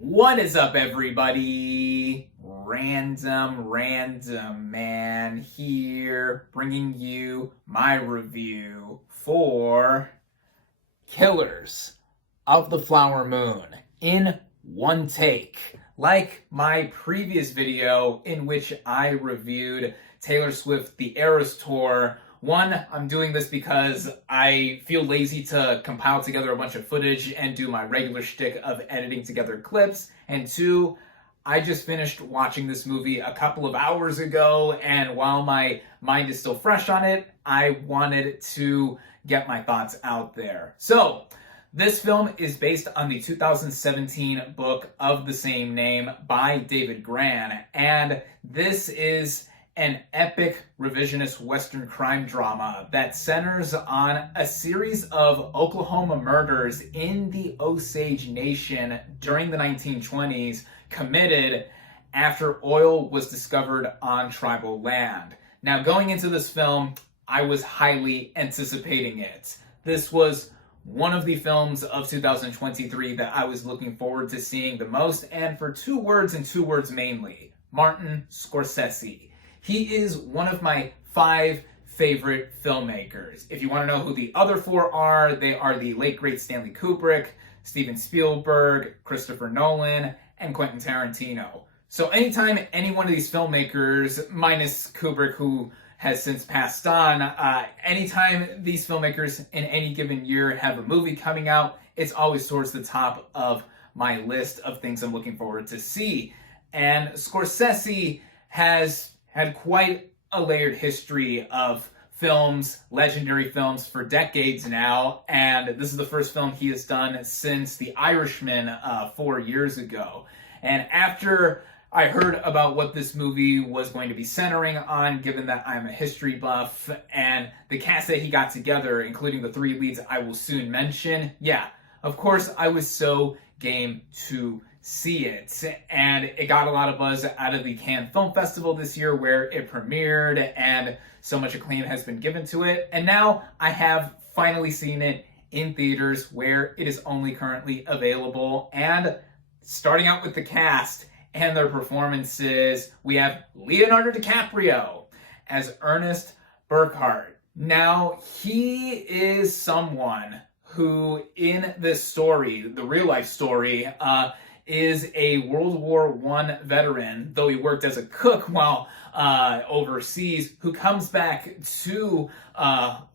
What is up, everybody? Random Man here, bringing you my review for Killers of the Flower Moon in one take. Like my previous video in which I reviewed Taylor Swift The Eras Tour. One, I'm doing this because I feel lazy to compile together a bunch of footage and do my regular shtick of editing together clips. And two, I just finished watching this movie a couple of hours ago, and while my mind is still fresh on it, I wanted to get my thoughts out there. So, this film is based on the 2017 book of the same name by David Grann, and this is an epic revisionist Western crime drama that centers on a series of Oklahoma murders in the Osage Nation during the 1920s committed after oil was discovered on tribal land. Now, going into this film, I was highly anticipating it. This was one of the films of 2023 that I was looking forward to seeing the most, and for two words and two words mainly: Martin Scorsese. He is one of my 5 favorite filmmakers. If you want to know who the other 4 are, they are the late great Stanley Kubrick, Steven Spielberg, Christopher Nolan, and Quentin Tarantino. So anytime any one of these filmmakers, minus Kubrick, who has since passed on, anytime these filmmakers in any given year have a movie coming out, it's always towards the top of my list of things I'm looking forward to see. And Scorsese has had quite a layered history of films, legendary films, for decades now, and this is the first film he has done since The Irishman 4 years ago. And after I heard about what this movie was going to be centering on, given that I'm a history buff, and the cast that he got together, including the 3 leads I will soon mention, yeah, of course I was so game to see it. And it got a lot of buzz out of the Cannes Film Festival this year, where it premiered, and so much acclaim has been given to it. And now I have finally seen it in theaters, where it is only currently available. And starting out with the cast and their performances, we have Leonardo DiCaprio as Ernest Burkhart. Now, he is someone who, in this story, the real life story, is a World War I veteran, though he worked as a cook while overseas, who comes back to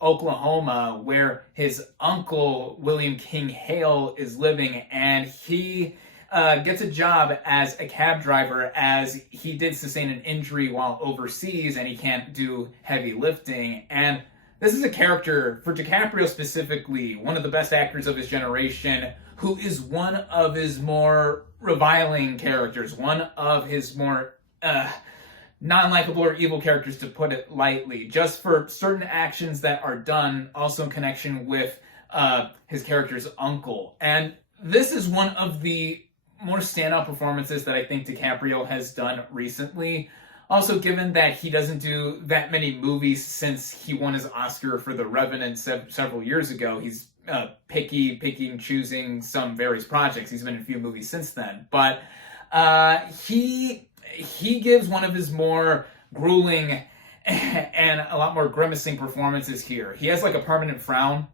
Oklahoma, where his uncle, William King Hale, is living, and he gets a job as a cab driver, as he did sustain an injury while overseas and he can't do heavy lifting. And this is a character, for DiCaprio specifically, one of the best actors of his generation, who is one of his more reviling characters, one of his more non-likable or evil characters, to put it lightly, just for certain actions that are done, also in connection with his character's uncle. And this is one of the more standout performances that I think DiCaprio has done recently. Also, given that he doesn't do that many movies since he won his Oscar for The Revenant several years ago, he's picking, choosing some various projects. He's been in a few movies since then, but he gives one of his more grueling and a lot more grimacing performances here. He has like a permanent frown,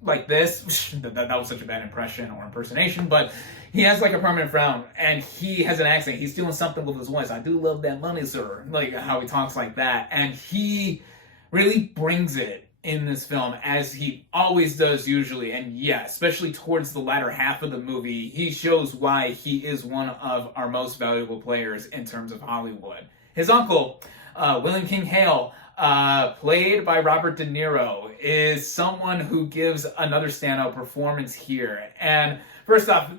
like this. that was such a bad impression or impersonation, but he has like a permanent frown, and he has an accent. He's doing something with his voice. I do love that money, sir. Like how he talks like that, and he really brings it in this film, as he always does usually. And yeah, especially towards the latter half of the movie, he shows why he is one of our most valuable players in terms of Hollywood. His uncle, William King Hale, played by Robert De Niro, is someone who gives another standout performance here. And first off,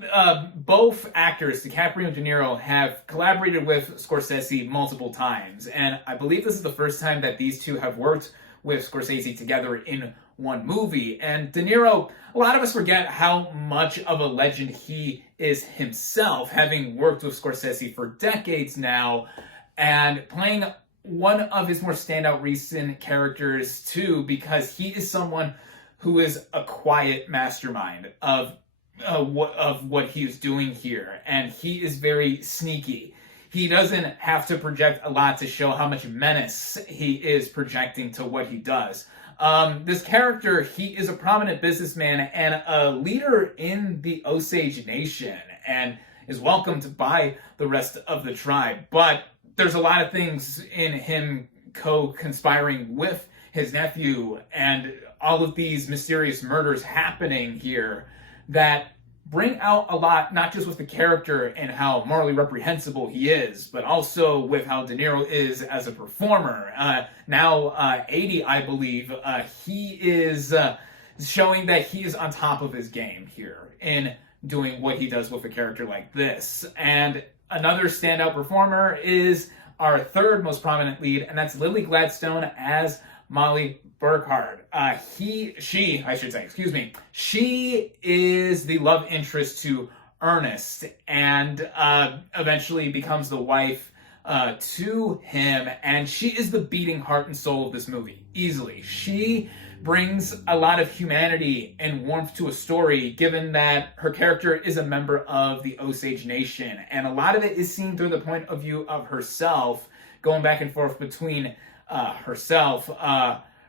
both actors, DiCaprio and De Niro, have collaborated with Scorsese multiple times, and I believe this is the first time that these two have worked with Scorsese together in one movie. And De Niro, a lot of us forget how much of a legend he is himself, having worked with Scorsese for decades now, and playing one of his more standout recent characters too, because he is someone who is a quiet mastermind of what he's doing here, and he is very sneaky. He doesn't have to project a lot to show how much menace he is projecting to what he does. This character, he is a prominent businessman and a leader in the Osage Nation, and is welcomed by the rest of the tribe. But there's a lot of things in him co-conspiring with his nephew, and all of these mysterious murders happening here that bring out a lot, not just with the character and how morally reprehensible he is, but also with how De Niro is as a performer. Now 80, I believe, he is showing that he is on top of his game here in doing what he does with a character like this. And another standout performer is our third most prominent lead, and that's Lily Gladstone as Molly Burkhart. She is the love interest to Ernest, and eventually becomes the wife to him, and she is the beating heart and soul of this movie, easily. She brings a lot of humanity and warmth to a story, given that her character is a member of the Osage Nation, and a lot of it is seen through the point of view of herself, going back and forth between herself,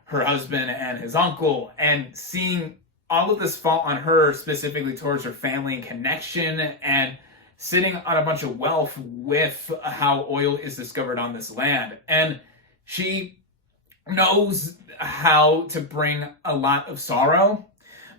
her husband, and his uncle, and seeing all of this fall on her, specifically towards her family and connection, and sitting on a bunch of wealth with how oil is discovered on this land. And she knows how to bring a lot of sorrow,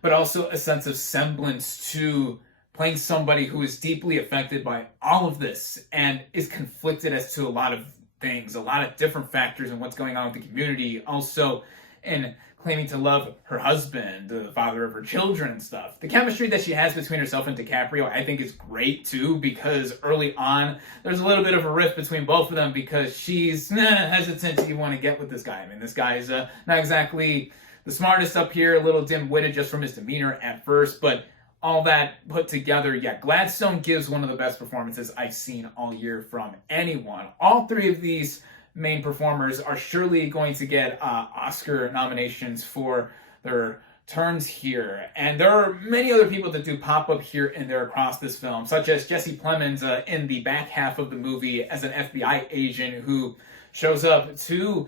but also a sense of semblance to playing somebody who is deeply affected by all of this and is conflicted as to a lot of things, a lot of different factors and what's going on with the community. Also, in claiming to love her husband, the father of her children and stuff. The chemistry that she has between herself and DiCaprio, I think, is great too, because early on, there's a little bit of a rift between both of them, because she's hesitant to even want to get with this guy. I mean, this guy's not exactly the smartest up here, a little dim-witted just from his demeanor at first, but all that put together, yeah, Gladstone gives one of the best performances I've seen all year from anyone. All three of these main performers are surely going to get Oscar nominations for their turns here. And there are many other people that do pop up here and there across this film, such as Jesse Plemons in the back half of the movie as an FBI agent who shows up to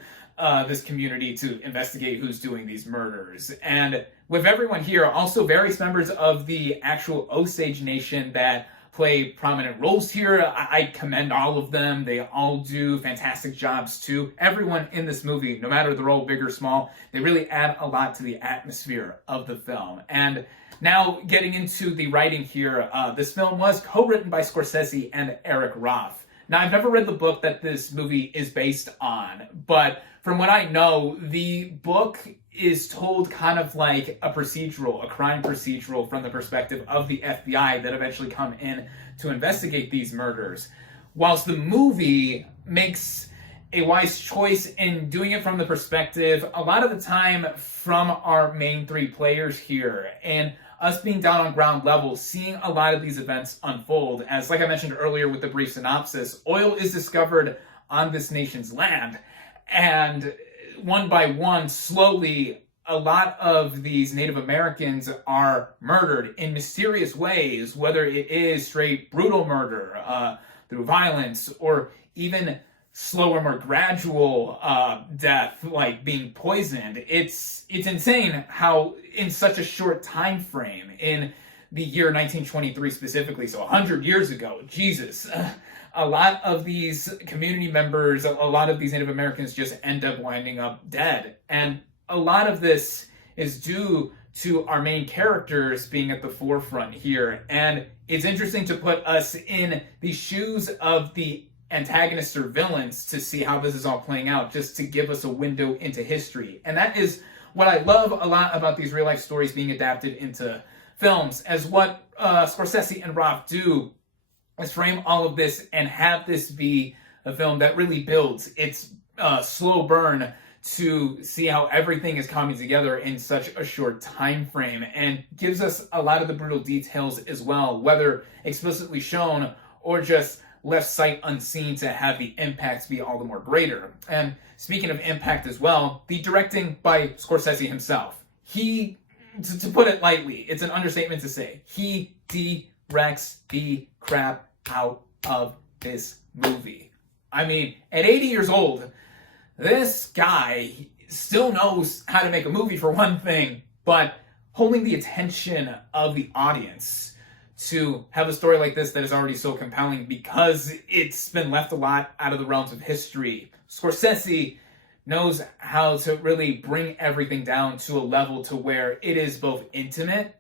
this community to investigate who's doing these murders. And with everyone here, also various members of the actual Osage Nation that play prominent roles here. I commend all of them. They all do fantastic jobs too. Everyone in this movie, no matter the role, big or small, they really add a lot to the atmosphere of the film. And now getting into the writing here, this film was co-written by Scorsese and Eric Roth. Now, I've never read the book that this movie is based on, but from what I know, the book is told kind of like a procedural, a crime procedural from the perspective of the FBI that eventually come in to investigate these murders. Whilst the movie makes a wise choice in doing it from the perspective, a lot of the time, from our main three players here, and us being down on ground level, seeing a lot of these events unfold. As like I mentioned earlier with the brief synopsis, oil is discovered on this nation's land, and one by one, slowly, a lot of these Native Americans are murdered in mysterious ways, whether it is straight brutal murder through violence, or even slower, more gradual death, like being poisoned. It's insane how in such a short time frame, in the year 1923 specifically, so 100 years ago, Jesus, a lot of these community members, a lot of these Native Americans just end up winding up dead. And a lot of this is due to our main characters being at the forefront here. And it's interesting to put us in the shoes of the antagonists or villains to see how this is all playing out, just to give us a window into history. And that is what I love a lot about these real life stories being adapted into films, as what Scorsese and Roth do is frame all of this and have this be a film that really builds its slow burn to see how everything is coming together in such a short time frame, and gives us a lot of the brutal details as well, whether explicitly shown or just left sight unseen to have the impact be all the more greater. And speaking of impact as well, the directing by Scorsese himself. He to put it lightly, it's an understatement to say, he directs the crap out of this movie. I mean, at 80 years old, this guy still knows how to make a movie for one thing, but holding the attention of the audience to have a story like this that is already so compelling because it's been left a lot out of the realms of history. Scorsese knows how to really bring everything down to a level to where it is both intimate,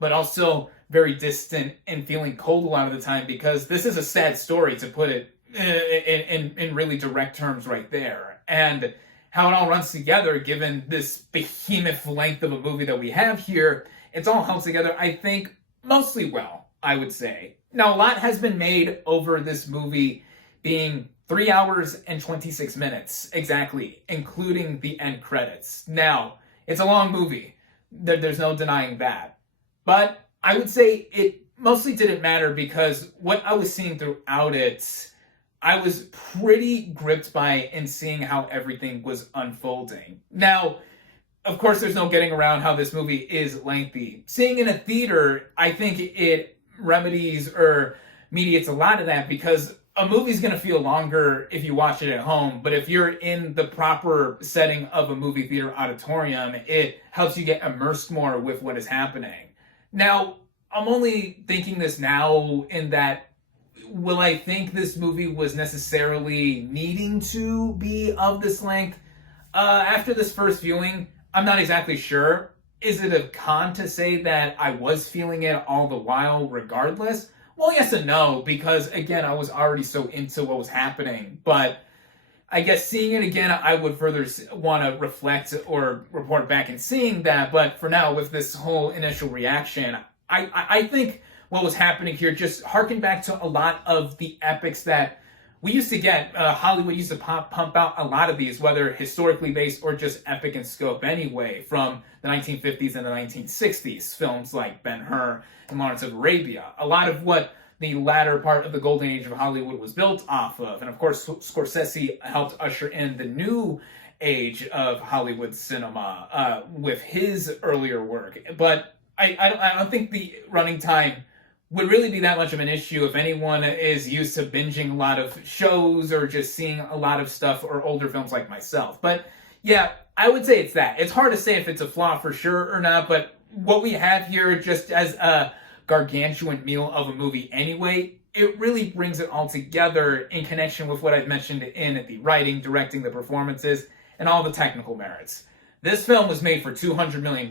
but also very distant and feeling cold a lot of the time, because this is a sad story, to put it in really direct terms right there. And how it all runs together, given this behemoth length of a movie that we have here, it's all held together, I think, mostly well, I would say. Now, a lot has been made over this movie being 3 hours and 26 minutes, exactly, including the end credits. Now, it's a long movie. There's no denying that. But I would say it mostly didn't matter, because what I was seeing throughout it, I was pretty gripped by and seeing how everything was unfolding. Now, of course, there's no getting around how this movie is lengthy. Seeing in a theater, I think it remedies or mediates a lot of that, because a movie's going to feel longer if you watch it at home, but if you're in the proper setting of a movie theater auditorium, it helps you get immersed more with what is happening. Now, I'm only thinking this now in that, will I think this movie was necessarily needing to be of this length? After this first viewing, I'm not exactly sure. Is it a con to say that I was feeling it all the while regardless? Well, yes and no, because again, I was already so into what was happening. But I guess seeing it again, I would further want to reflect or report back and seeing that. But for now, with this whole initial reaction, I think what was happening here just harkened back to a lot of the epics that we used to get. Hollywood used to pump out a lot of these, whether historically based or just epic in scope anyway, from the 1950s and the 1960s. Films like Ben-Hur and Lawrence of Arabia. A lot of what the latter part of the golden age of Hollywood was built off of. And of course, Scorsese helped usher in the new age of Hollywood cinema with his earlier work. But I don't think the running time would really be that much of an issue if anyone is used to binging a lot of shows or just seeing a lot of stuff or older films like myself. But yeah, I would say it's that. It's hard to say if it's a flaw for sure or not, but what we have here, just as a gargantuan meal of a movie anyway, it really brings it all together in connection with what I've mentioned in the writing, directing, the performances, and all the technical merits. This film was made for $200 million,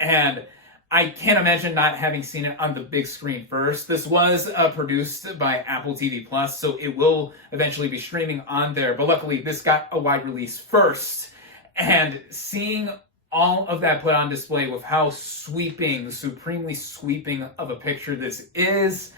and I can't imagine not having seen it on the big screen first. This was produced by Apple TV Plus, so it will eventually be streaming on there. But luckily, this got a wide release first. And seeing all of that put on display with how sweeping, supremely sweeping of a picture this is,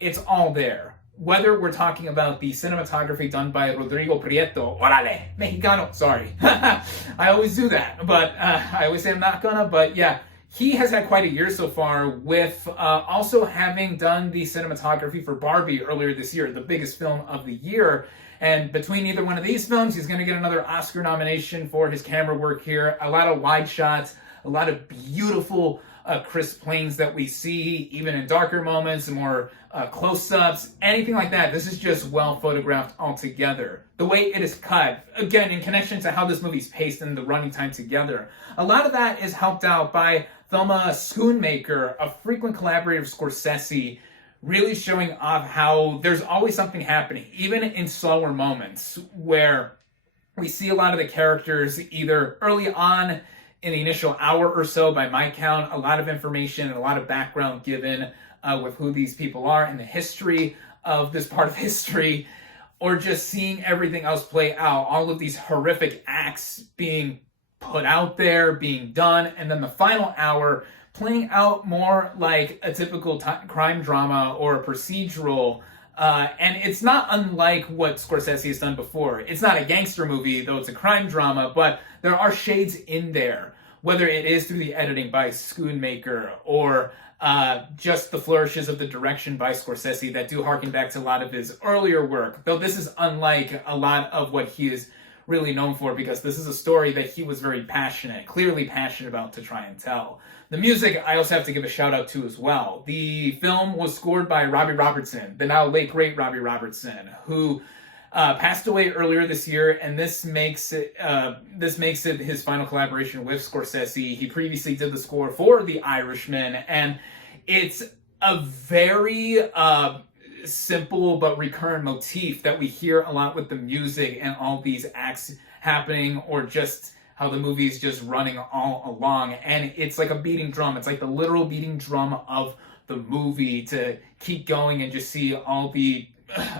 it's all there. Whether we're talking about the cinematography done by Rodrigo Prieto, orale, Mexicano, sorry. I always do that, but I always say I'm not gonna, but yeah. He has had quite a year so far, with also having done the cinematography for Barbie earlier this year, the biggest film of the year. And between either one of these films, he's going to get another Oscar nomination for his camera work here. A lot of wide shots, a lot of beautiful crisp planes that we see, even in darker moments, more close-ups, anything like that. This is just well photographed altogether. The way it is cut, again, in connection to how this movie's paced and the running time together, a lot of that is helped out by Thelma Schoonmaker, a frequent collaborator of Scorsese, really showing off how there's always something happening, even in slower moments, where we see a lot of the characters either early on in the initial hour or so, by my count, a lot of information and a lot of background given with who these people are and the history of this part of history, or just seeing everything else play out, all of these horrific acts being put out there, being done, and then the final hour playing out more like a typical crime drama or a procedural. And it's not unlike what Scorsese has done before. It's not a gangster movie, though it's a crime drama, but there are shades in there, whether it is through the editing by Schoonmaker or just the flourishes of the direction by Scorsese that do harken back to a lot of his earlier work, though this is unlike a lot of what he is really known for, because this is a story that he was very clearly passionate about to try and tell. The music, I also have to give a shout out to as well. The film was scored by Robbie Robertson, the now late great Robbie Robertson, who passed away earlier this year, and this makes it his final collaboration with Scorsese. He previously did the score for The Irishman, and it's a very simple but recurrent motif that we hear a lot with the music and all these acts happening, or just how the movie's just running all along. And it's like a beating drum. It's like the literal beating drum of the movie to keep going and just see all the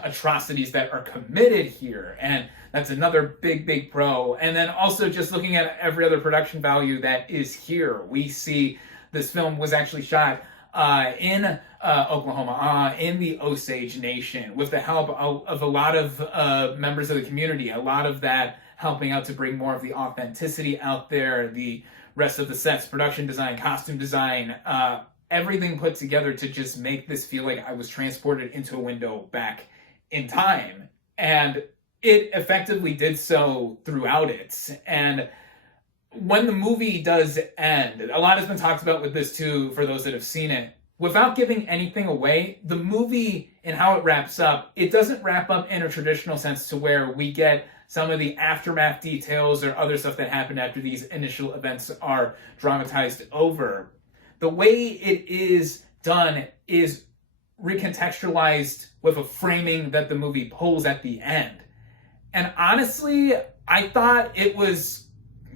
atrocities that are committed here. And that's another big pro. And then also just looking at every other production value that is here, we see this film was actually shot in Oklahoma, in the Osage Nation, with the help of a lot of members of the community, a lot of that helping out to bring more of the authenticity out there, the rest of the sets, production design, costume design, everything put together to just make this feel like I was transported into a window back in time. And it effectively did so throughout it. And when the movie does end, a lot has been talked about with this too, for those that have seen it. Without giving anything away, the movie and how it wraps up, it doesn't wrap up in a traditional sense to where we get some of the aftermath details or other stuff that happened after these initial events are dramatized over. The way it is done is recontextualized with a framing that the movie pulls at the end. And honestly, I thought it was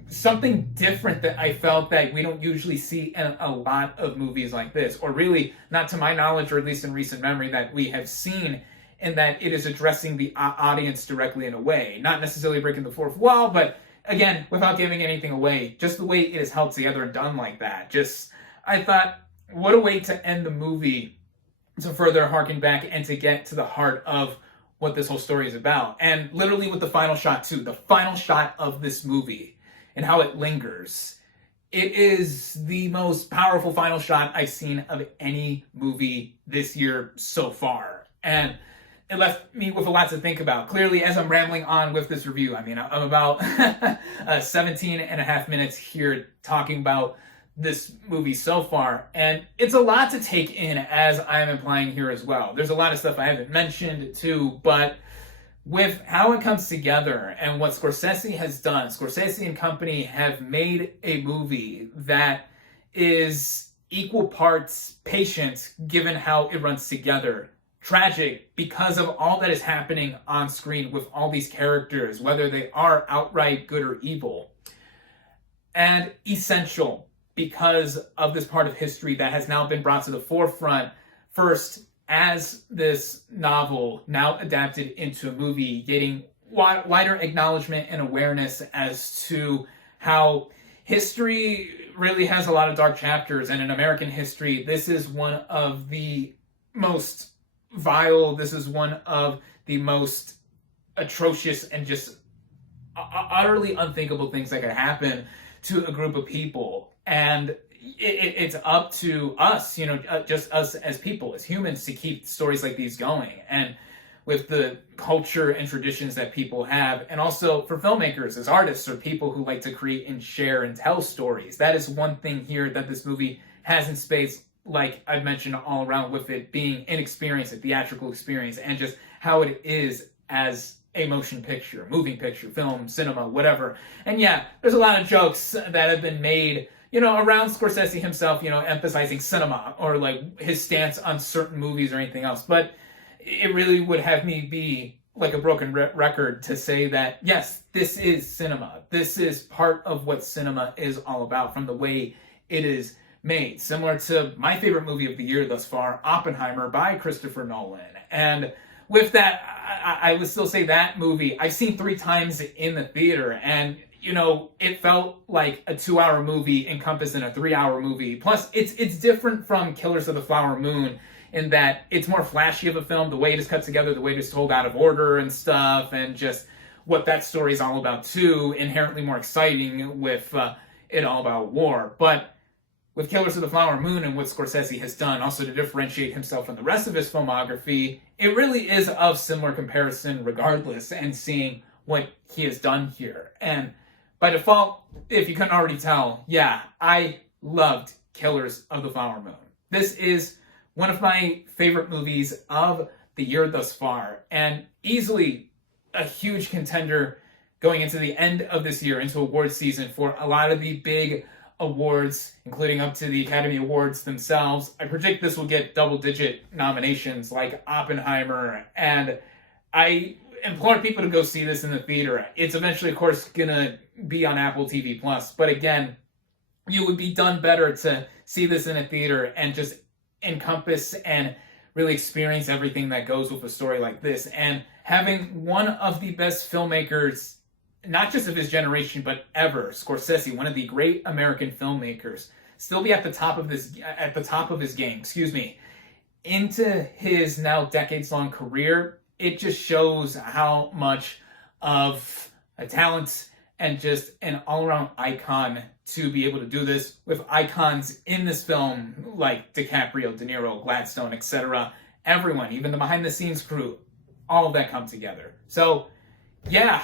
something different that I felt that we don't usually see in a lot of movies like this, or really not to my knowledge, or at least in recent memory, that we have seen, in that it is addressing the audience directly in a way, not necessarily breaking the fourth wall, but again, without giving anything away, just the way it is held together and done like that. Just, I thought, what a way to end the movie, to further harken back and to get to the heart of what this whole story is about. And literally with the final shot too, the final shot of this movie and how it lingers. It is the most powerful final shot I've seen of any movie this year so far. And it left me with a lot to think about. Clearly, as I'm rambling on with this review, I mean, I'm about 17 and a half minutes here talking about this movie so far, and it's a lot to take in, as I am implying here as well. There's a lot of stuff I haven't mentioned too, but with how it comes together and what Scorsese has done, Scorsese and company have made a movie that is equal parts patient given how it runs together, tragic because of all that is happening on screen with all these characters, whether they are outright good or evil, and essential because of this part of history that has now been brought to the forefront, first as this novel, now adapted into a movie, getting wider acknowledgement and awareness as to how history really has a lot of dark chapters. And in American history, this is one of the most vile, this is one of the most atrocious and just utterly unthinkable things that could happen to a group of people. And it's up to us, just us as people, as humans, to keep stories like these going. And with the culture and traditions that people have, and also for filmmakers, as artists, or people who like to create and share and tell stories. That is one thing here that this movie has in spades, like I've mentioned all around, with it being an experience, a theatrical experience, and just how it is as a motion picture, moving picture, film, cinema, whatever. And yeah, there's a lot of jokes that have been made, around Scorsese himself, emphasizing cinema or like his stance on certain movies or anything else. But it really would have me be like a broken record to say that, yes, this is cinema. This is part of what cinema is all about, from the way it is made. Similar to my favorite movie of the year thus far, Oppenheimer by Christopher Nolan. And with that, I would still say that movie I've seen 3 times in the theater, and it felt like a 2-hour movie encompassed in a 3-hour movie. Plus, it's different from Killers of the Flower Moon in that it's more flashy of a film, the way it is cut together, the way it is told out of order and stuff, and just what that story is all about too, inherently more exciting with it all about war. But with Killers of the Flower Moon and what Scorsese has done also to differentiate himself from the rest of his filmography, it really is of similar comparison regardless, and seeing what he has done here. And by default, if you couldn't already tell, yeah, I loved Killers of the Flower Moon. This is one of my favorite movies of the year thus far, and easily a huge contender going into the end of this year, into awards season, for a lot of the big awards, including up to the Academy Awards themselves. I predict this will get double-digit nominations like Oppenheimer, and I implore people to go see this in the theater. It's eventually, of course, gonna be on Apple TV+, but again, you would be done better to see this in a theater and just encompass and really experience everything that goes with a story like this. And having one of the best filmmakers, not just of his generation, but ever, Scorsese, one of the great American filmmakers, still be at the top of his game, into his now decades-long career, it just shows how much of a talent and just an all-around icon to be able to do this with icons in this film like DiCaprio, De Niro, Gladstone, etc. Everyone, even the behind-the-scenes crew, all of that come together. So, yeah,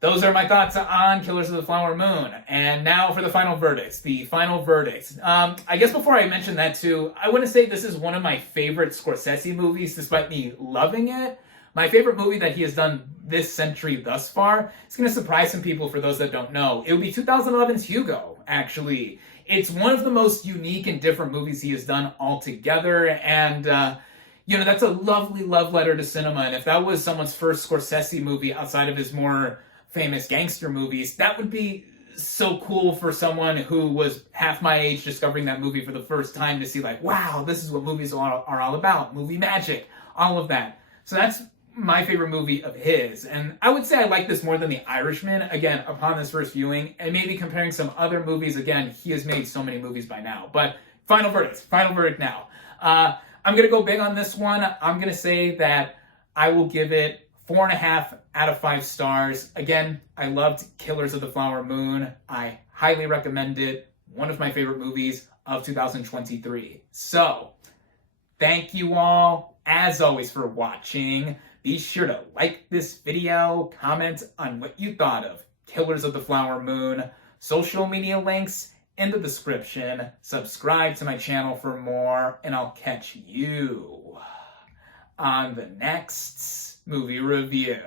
those are my thoughts on Killers of the Flower Moon. And now for the final verdict. The final verdict. I guess before I mention that too, I want to say this is one of my favorite Scorsese movies, despite me loving it. My favorite movie that he has done this century thus far. It's going to surprise some people for those that don't know. It would be 2011's Hugo, actually. It's one of the most unique and different movies he has done altogether. And, that's a lovely love letter to cinema. And if that was someone's first Scorsese movie outside of his more famous gangster movies, that would be so cool for someone who was half my age discovering that movie for the first time to see, like, wow, this is what movies are all about. Movie magic, all of that. So that's my favorite movie of his. And I would say I like this more than The Irishman, again, upon this first viewing, and maybe comparing some other movies. Again, he has made so many movies by now. But final verdict now. I'm going to go big on this one. I'm going to say that I will give it 4.5 out of 5 stars. Again, I loved Killers of the Flower Moon. I highly recommend it. One of my favorite movies of 2023. So, thank you all, as always, for watching. Be sure to like this video, comment on what you thought of Killers of the Flower Moon, social media links in the description, subscribe to my channel for more, and I'll catch you on the next movie review.